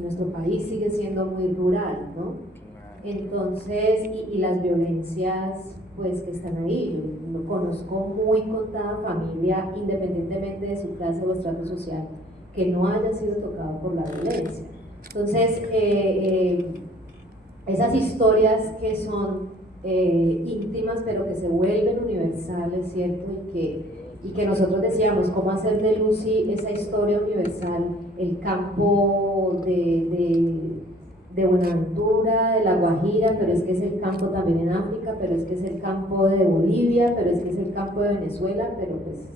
nuestro país sigue siendo muy rural, ¿no? Entonces, y las violencias, pues, que están ahí. Yo no conozco muy contada familia, independientemente de su clase o estrato social, que no haya sido tocado por la violencia. Entonces, esas historias que son íntimas, pero que se vuelven universales, ¿cierto? Y que nosotros decíamos, ¿cómo hacer de Lucy esa historia universal? El campo de Buenaventura, de La Guajira, pero es que es el campo también en África, pero es que es el campo de Bolivia, pero es que es el campo de Venezuela, pero pues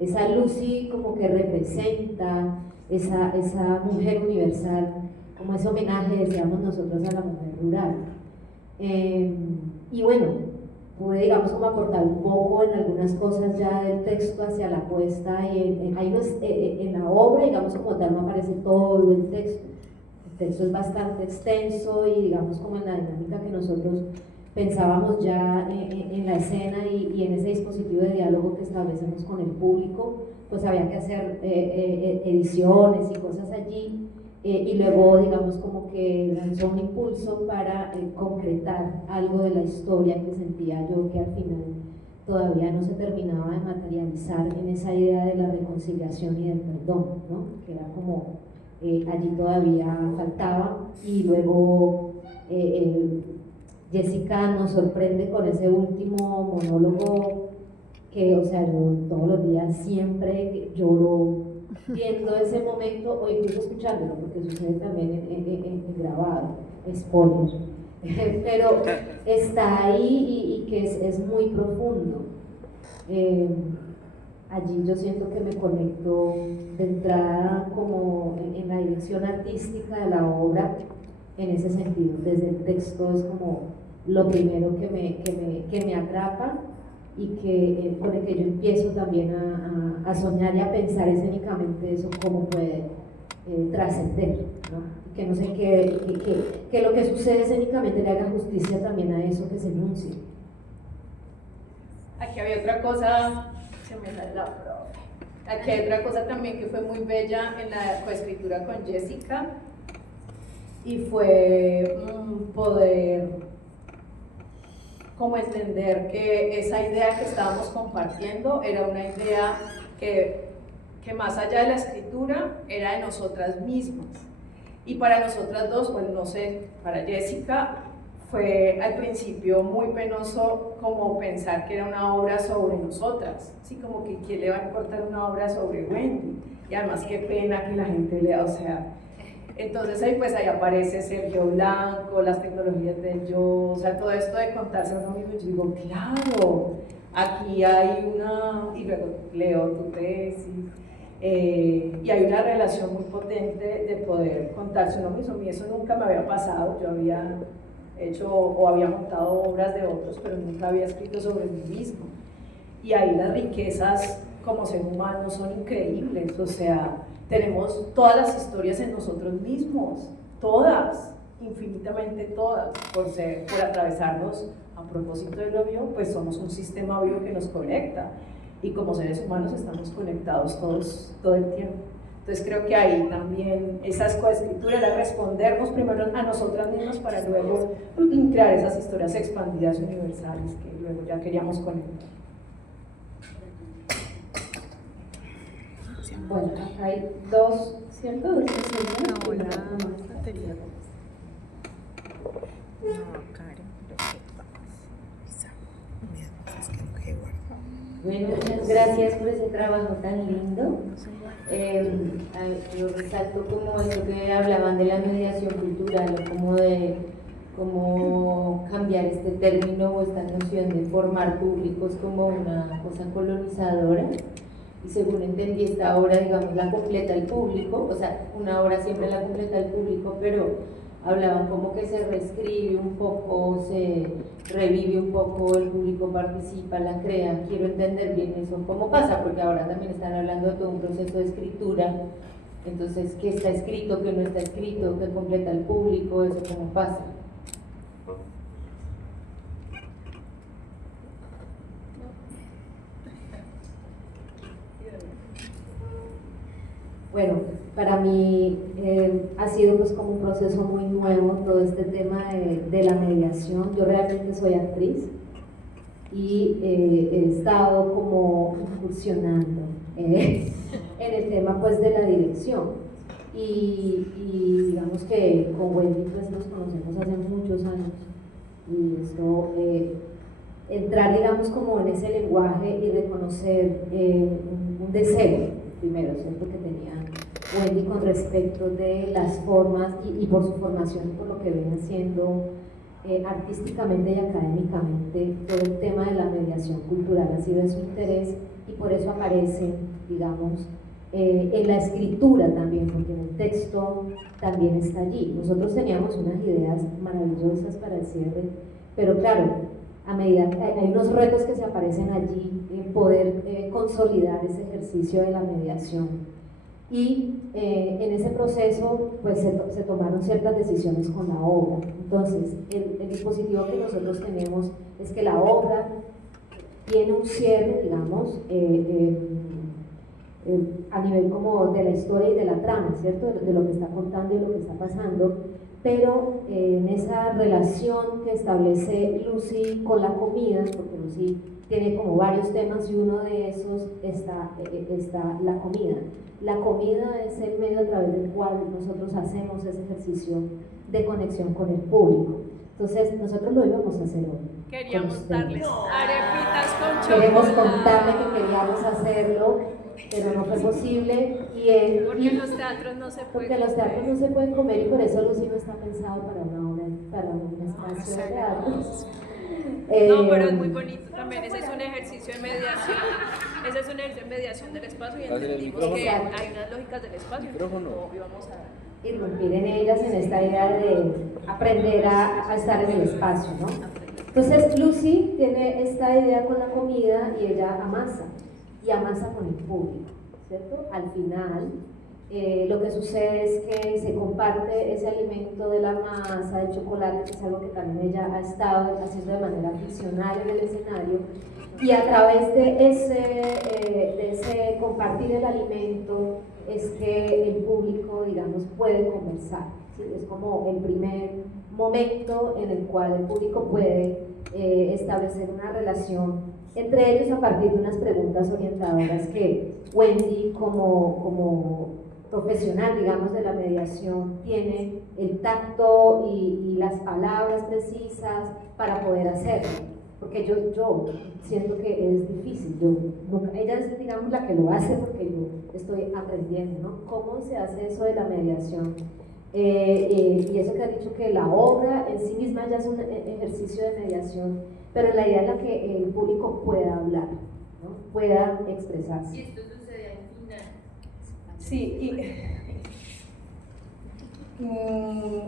esa Lucy como que representa esa mujer universal, como ese homenaje, decíamos nosotros, a la mujer rural. Y bueno, pude, digamos, como aportar un poco en algunas cosas ya del texto hacia la puesta, y en la obra, digamos, como tal, no aparece todo el texto. El texto es bastante extenso, y digamos como en la dinámica que nosotros pensábamos ya en la escena y en ese dispositivo de diálogo que establecemos con el público, pues había que hacer ediciones y cosas allí, y luego digamos como que lanzó un impulso para concretar algo de la historia que sentía yo que al final todavía no se terminaba de materializar en esa idea de la reconciliación y del perdón, ¿no? Que era como allí todavía faltaba, y luego Jessica nos sorprende con ese último monólogo que, o sea, yo todos los días siempre lloro viendo ese momento, o incluso escuchándolo, porque sucede también en grabado, spoiler, pero está ahí y que es muy profundo. Allí yo siento que me conecto de entrada como en la dirección artística de la obra, en ese sentido, desde el texto es como lo primero que me atrapa, y con el que yo empiezo también a soñar y a pensar escénicamente eso, cómo puede trascender, ¿no? Que no sé, que lo que sucede escénicamente le haga justicia también a eso que se enuncia. Aquí había otra cosa, se me sale la profe. Aquí hay otra cosa también que fue muy bella en la coescritura con Jessica, y fue poder como entender que esa idea que estábamos compartiendo era una idea que más allá de la escritura era de nosotras mismas, y para nosotras dos, bueno, no sé, para Jessica fue al principio muy penoso como pensar que era una obra sobre nosotras, así como que quién le va a importar una obra sobre Wendy, y además qué pena que la gente lea, o sea. Entonces ahí aparece Sergio Blanco, las tecnologías del yo, o sea, todo esto de contarse a uno mismo, y yo digo, claro, aquí hay y luego leo tu tesis, y hay una relación muy potente de poder contarse uno mismo. A mí eso nunca me había pasado, yo había hecho o había montado obras de otros, pero nunca había escrito sobre mí mismo. Y ahí las riquezas como ser humano son increíbles, o sea, tenemos todas las historias en nosotros mismos, todas, infinitamente todas, por atravesarnos a propósito de lo bio, pues somos un sistema bio que nos conecta, y como seres humanos estamos conectados todos todo el tiempo. Entonces creo que ahí también esa coescritura era respondernos primero a nosotras mismas para luego crear esas historias expandidas universales que luego ya queríamos conectar. Bueno, acá hay dos, ¿cierto? Dos personas. No, la batería. Bueno, muchas gracias por ese trabajo tan lindo. Yo resalto como eso que hablaban de la mediación cultural, o como de cómo cambiar este término o esta noción de formar públicos como una cosa colonizadora. Y según entendí, esta obra, digamos, la completa el público, o sea, una obra siempre la completa el público, pero hablaban como que se reescribe un poco, se revive un poco, el público participa, la crea. Quiero entender bien eso, cómo pasa, porque ahora también están hablando de todo un proceso de escritura. Entonces, ¿qué está escrito, qué no está escrito, qué completa el público, eso cómo pasa? Bueno, para mí ha sido pues como un proceso muy nuevo todo este tema de la mediación. Yo realmente soy actriz y he estado como incursionando en el tema pues de la dirección y digamos que con Wendy pues nos conocemos hace muchos años y esto entrar digamos como en ese lenguaje y reconocer un deseo primero, ¿cierto? Que tenía Wendy con respecto de las formas y por su formación y por lo que viene haciendo artísticamente y académicamente, todo el tema de la mediación cultural ha sido de su interés y por eso aparece, digamos, en la escritura también, porque en el texto también está allí. Nosotros teníamos unas ideas maravillosas para el cierre, pero claro, a medida que hay unos retos que se aparecen allí en poder consolidar ese ejercicio de la mediación y en ese proceso pues se tomaron ciertas decisiones con la obra. Entonces el dispositivo que nosotros tenemos es que la obra tiene un cierre, digamos, a nivel como de la historia y de la trama, ¿cierto? De lo que está contando y lo que está pasando, pero en esa relación que establece Lucy con la comida, porque Lucy tiene como varios temas y uno de esos está la comida. La comida es el medio a través del cual nosotros hacemos ese ejercicio de conexión con el público. Entonces, nosotros lo íbamos a hacer hoy. Queríamos darles arepitas con chocolate. Queremos contarle que queríamos hacerlo, pero no fue posible. Porque los teatros no se pueden Porque los teatros no se pueden comer y por eso Lucy no está pensado para una obra, para un espacio de teatro. No, pero es muy bonito también. Ese es un ejercicio de mediación. Ese es un ejercicio de mediación del espacio y entendimos que hay unas lógicas del espacio. Y vamos a irrumpir en ellas en esta idea de aprender a estar en el espacio, ¿no? Entonces Lucy tiene esta idea con la comida y ella amasa, y amasa con el público, ¿cierto? Al final lo que sucede es que se comparte ese alimento de la masa, del chocolate, que es algo que también ella ha estado haciendo de manera ficcional en el escenario, y a través de ese compartir el alimento es que el público, digamos, puede conversar, ¿sí? Es como el primer momento en el cual el público puede establecer una relación entre ellos a partir de unas preguntas orientadoras que Wendy como profesional, digamos, de la mediación tiene el tacto y las palabras precisas para poder hacerlo, porque yo siento que es difícil, ella es, digamos, la que lo hace porque yo estoy aprendiendo, ¿no? ¿Cómo se hace eso de la mediación? Y eso que ha dicho que la obra en sí misma ya es un ejercicio de mediación, pero la idea es la que el público pueda hablar, ¿no? Pueda expresarse. Y esto sucede al final. Sí,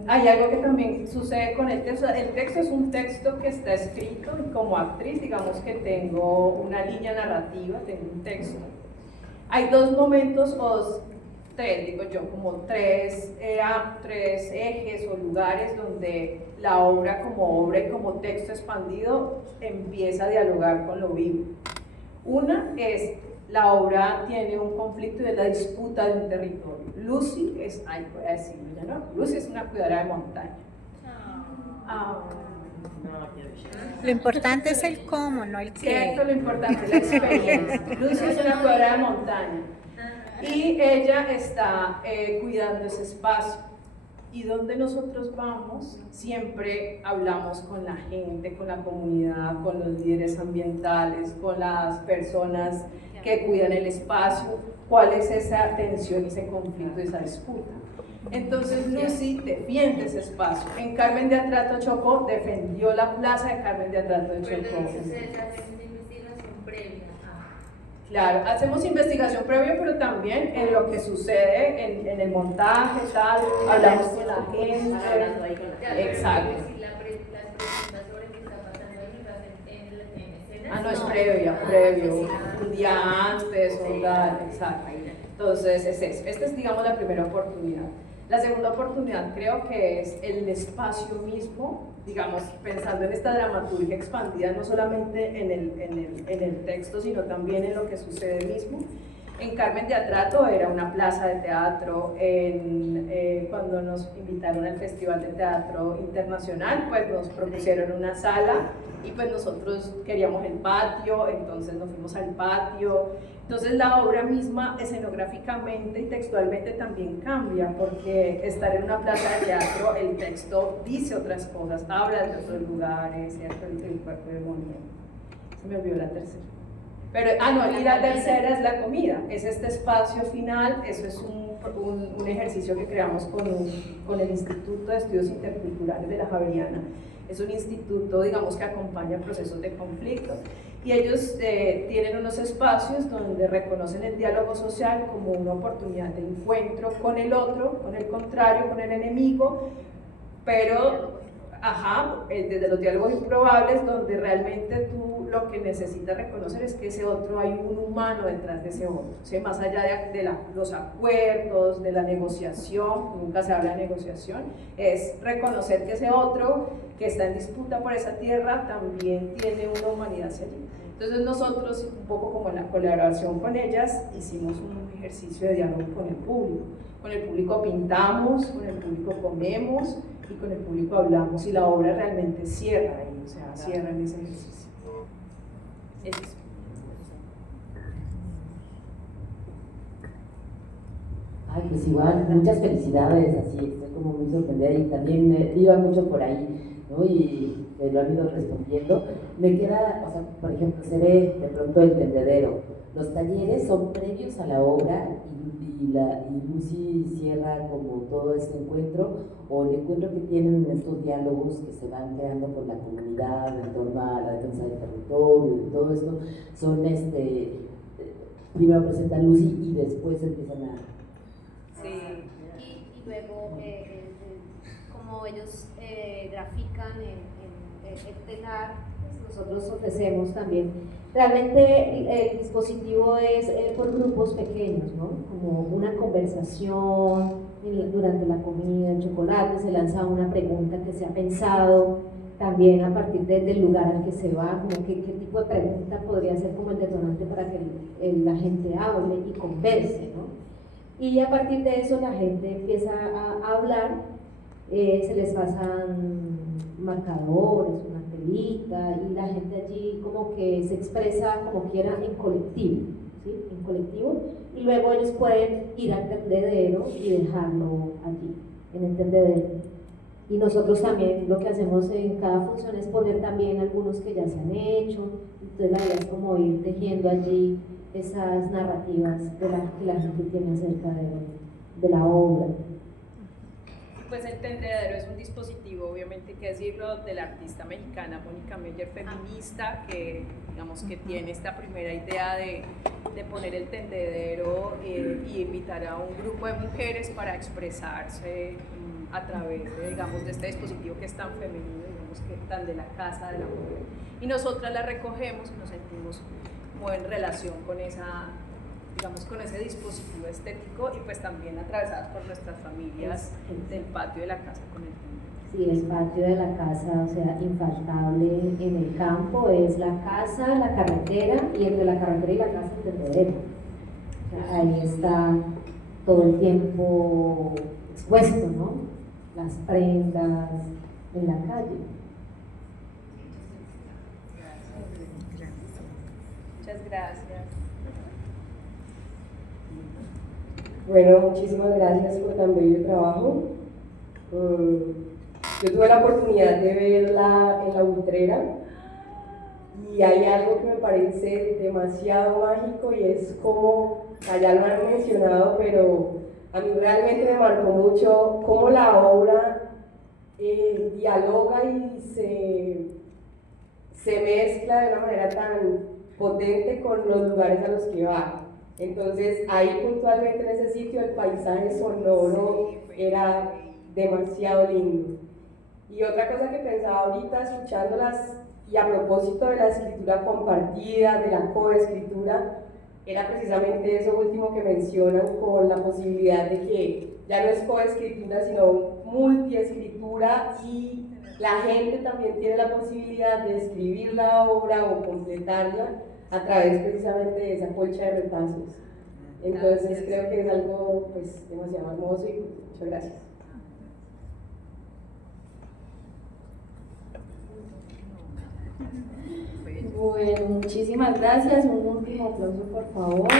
hay algo que también sucede con el texto. El texto es un texto que está escrito y como actriz, digamos que tengo una línea narrativa, tengo un texto. Hay dos momentos, o tres, digo yo, como tres ejes o lugares donde la obra y como texto expandido empieza a dialogar con lo vivo. Una es, la obra tiene un conflicto y es la disputa de un territorio. Lucy es, voy a decirlo ya, ¿no? Lucy es una cuidadora de montaña. Lo importante es el cómo, no el qué. Cierto, lo importante es la experiencia. Lucy es una cuidadora de montaña y ella está cuidando ese espacio. Y donde nosotros vamos, siempre hablamos con la gente, con la comunidad, con los líderes ambientales, con las personas que cuidan el espacio, cuál es esa tensión, ese conflicto, esa disputa. Entonces Lucy defiende ese espacio. En Carmen de Atrato Chocó defendió la plaza de Carmen de Atrato de Chocó. Claro, hacemos investigación previa, pero también en lo que sucede en el montaje, tal, hablamos con la gente. Exacto. No es previo, un día antes, o tal, exacto. Entonces es eso, esta es, digamos, la primera oportunidad. La segunda oportunidad creo que es el espacio mismo, digamos, pensando en esta dramaturgia expandida, no solamente en el texto, sino también en lo que sucede mismo. En Carmen de Atrato era una plaza de teatro, cuando nos invitaron al Festival de Teatro Internacional, pues nos propusieron una sala y pues nosotros queríamos el patio, entonces nos fuimos al patio. Entonces la obra misma escenográficamente y textualmente también cambia, porque estar en una plaza de teatro, el texto dice otras cosas, habla de otros lugares, ¿cierto? El cuerpo de movimiento. Se me olvidó la tercera. Pero, y la tercera es la comida, es este espacio final, eso es un ejercicio que creamos con el Instituto de Estudios Interculturales de la Javeriana. Es un instituto, digamos, que acompaña procesos de conflicto y ellos tienen unos espacios donde reconocen el diálogo social como una oportunidad de encuentro con el otro, con el contrario, con el enemigo, pero desde los diálogos improbables, donde realmente tú lo que necesitas reconocer es que ese otro, hay un humano detrás de ese otro, ¿sí? Más allá de los acuerdos, de la negociación, nunca se habla de negociación, es reconocer que ese otro que está en disputa por esa tierra también tiene una humanidad hacia allí. Entonces nosotros, un poco como en la colaboración con ellas, hicimos un ejercicio de diálogo con el público. Con el público pintamos, con el público comemos y con el público hablamos, y la obra realmente cierra ahí, o sea, cierra en ese ejercicio. Es eso. Ay, pues igual, muchas felicidades, así, estoy como muy sorprendida y también iba mucho por ahí, ¿no? Y me lo han ido respondiendo. Me queda, o sea, por ejemplo, se ve de pronto el tendedero. Los talleres son previos a la obra y Lucy cierra como todo este encuentro, o el encuentro que tienen en estos diálogos que se van creando con la comunidad en torno a la defensa del territorio y todo esto, son primero presentan Lucy y después empiezan a... Sí. Y luego, como ellos grafican el telar, nosotros ofrecemos también. Realmente el dispositivo es por grupos pequeños, ¿no? Como una conversación durante la comida, el chocolate, se lanza una pregunta que se ha pensado también a partir del lugar al que se va, como qué tipo de pregunta podría ser como el detonante para que la gente hable y converse, ¿no? Y a partir de eso la gente empieza a hablar, se les pasan marcadores, una telita, y la gente allí como que se expresa como quiera en colectivo, ¿sí? En colectivo, y luego ellos pueden ir al tendedero y dejarlo allí, en el tendedero. Y nosotros también lo que hacemos en cada función es poner también algunos que ya se han hecho, entonces la idea es como ir tejiendo allí esas narrativas que la gente tiene acerca de la obra. Pues el tendedero es un dispositivo, obviamente hay que decirlo, de la artista mexicana Mónica Meyer, feminista, que digamos que tiene esta primera idea de poner el tendedero y invitar a un grupo de mujeres para expresarse a través de, digamos, de este dispositivo que es tan femenino, digamos, que tan de la casa de la mujer. Y nosotras la recogemos y nos sentimos como en relación con esa, digamos, con ese dispositivo estético y pues también atravesadas por nuestras familias del patio de la casa con el timbre. Sí, el patio de la casa, o sea, infaltable en el campo es la casa, la carretera y entre la carretera y la casa el tendedero. O sea, ahí está todo el tiempo expuesto, ¿no? Las prendas en la calle. Muchas gracias. Bueno, muchísimas gracias por tan bello trabajo. Yo tuve la oportunidad de verla en la Utrera y hay algo que me parece demasiado mágico y es como, ya lo han mencionado, pero a mí realmente me marcó mucho cómo la obra dialoga y se mezcla de una manera tan potente con los lugares a los que va. Entonces ahí puntualmente en ese sitio el paisaje sonoro era demasiado lindo. Y otra cosa que pensaba ahorita escuchándolas y a propósito de la escritura compartida, de la coescritura, era precisamente eso último que mencionan con la posibilidad de que ya no es coescritura sino multiescritura y la gente también tiene la posibilidad de escribir la obra o completarla a través precisamente de esa colcha de retazos. Entonces creo que es algo pues demasiado hermoso y muchas gracias. Bueno, muchísimas gracias. Un último aplauso, por favor. Que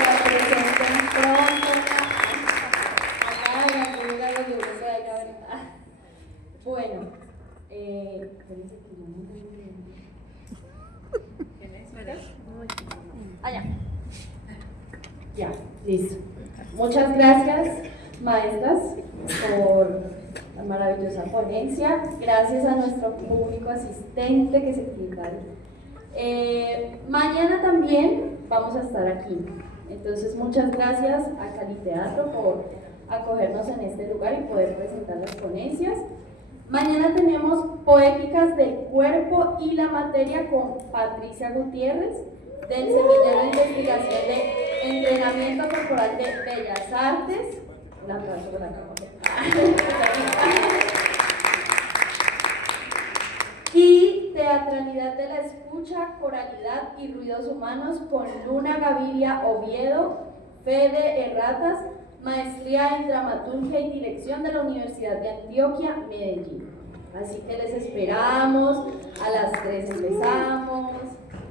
la presenten pronto. Bueno, ya, listo. Muchas gracias, maestras, por la maravillosa ponencia. Gracias a nuestro público asistente que se quita. Mañana también vamos a estar aquí. Entonces, muchas gracias a Cali Teatro por acogernos en este lugar y poder presentar las ponencias. Mañana tenemos Poéticas del Cuerpo y la Materia con Patricia Gutiérrez, del Semillero de Investigación de Entrenamiento Corporal de Bellas Artes. Un aplauso por la y Teatralidad de la Escucha, Coralidad y Ruidos Humanos con Luna Gaviria Oviedo, Fede Erratas, Maestría en Dramaturgia y Dirección de la Universidad de Antioquia, Medellín. Así que les esperamos, a las 3 empezamos.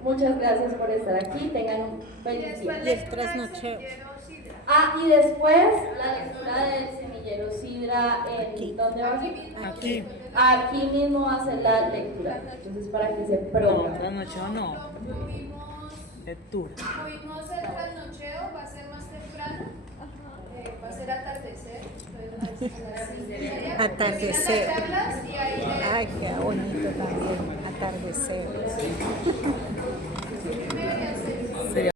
Muchas gracias por estar aquí, tengan un feliz día. Y el trasnocheo. Y después la lectura del Semillero Sidra, ¿dónde va a ser? Aquí. Aquí mismo va a ser la lectura, entonces para que se programen. No, trasnocheo no. Lectura. Tuvimos el trasnocheo, va a ser más temprano, va a ser atardecer. Atardecer. Y ahí Ay, qué bonito también, atardecer.